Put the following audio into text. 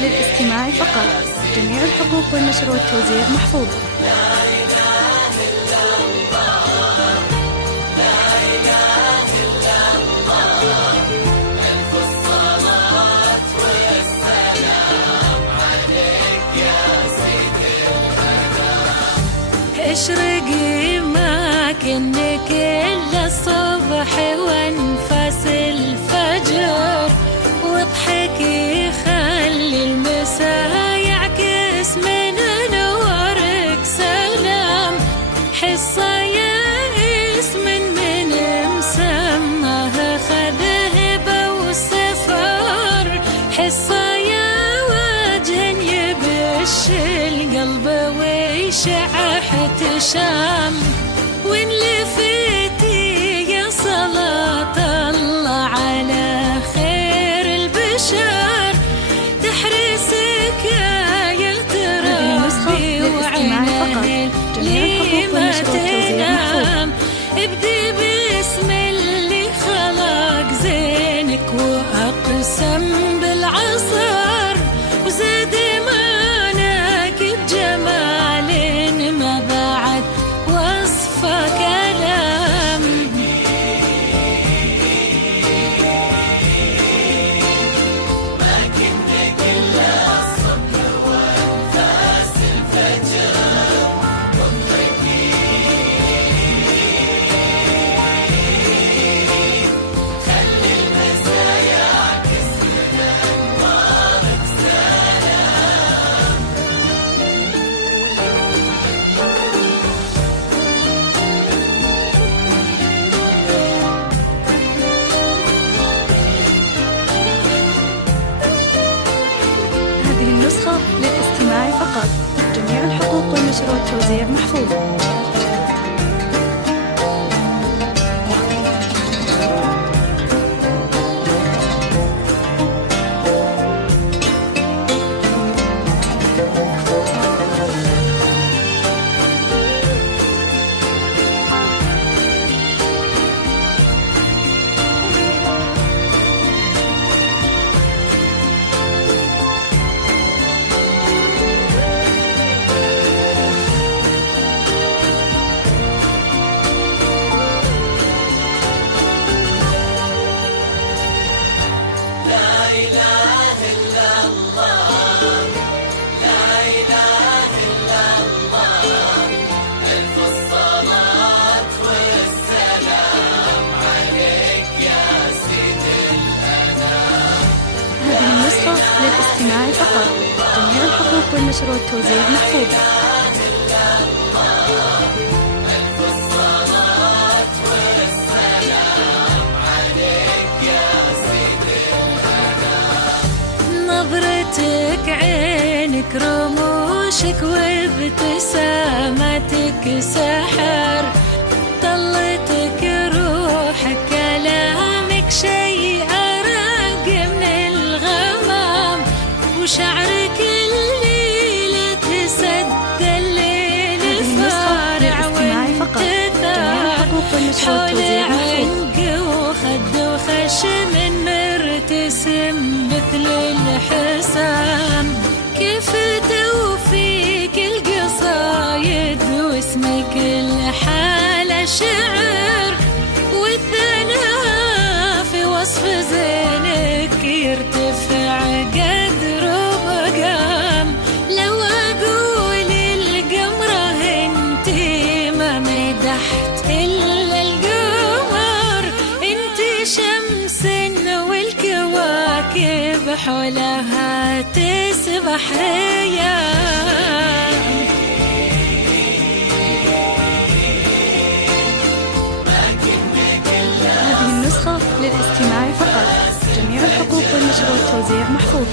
للاستماع فقط. جميع الحقوق والنشر والتوزيع محفوظ. اشرقي ما كن كل الصبح وانفاس الفجر، واضحكي خلي المساء يعكس من نورك سلام. حصة يا اسم من مسماه خذه بوصفر، حصة يا وجه يبش القلب ويشع احتشام. وين لفتي يا صلاة الله على خير البشر، تحرسك يا تربي وعينه اللي ما تنام. ابدي باسم اللي خلق زينك واقسم بالعصر، وزاد ايمانك بجمال ما بعد وصف كلام. ما كنك إلا الصبر وانفاس الفجر، واضحكي خلي المساء يعكس من أنوارك سلام. هذه النسخة للاستماع فقط. جميع الحقوق والنشر والتوزيع محفوظ. هذه النسخة للاستماع فقط. جميع الحقوق والنشر والتوزيع محفوظ. نظرتك عينك رموشك وابتسامتك سحر، طلتك روحك كلامك شيء أرق من الغمام. وشعرك الليلة تسد الليل فارع وانتثار، حول عنق وخد وخشم مرتسم مثل الحسام. كيف توفيك القصايد واسمك الحالة شعر، والثناء في وصف زينك يرتفع قدر ومقام. لو أقول القمرة انتي ما مدحت إلا القمر، انتي شمس والكواكب حولها تسبح أيام. هذه النسخة للاستماع فقط. جميع الحقوق والنشر والتوزيع محفوظ.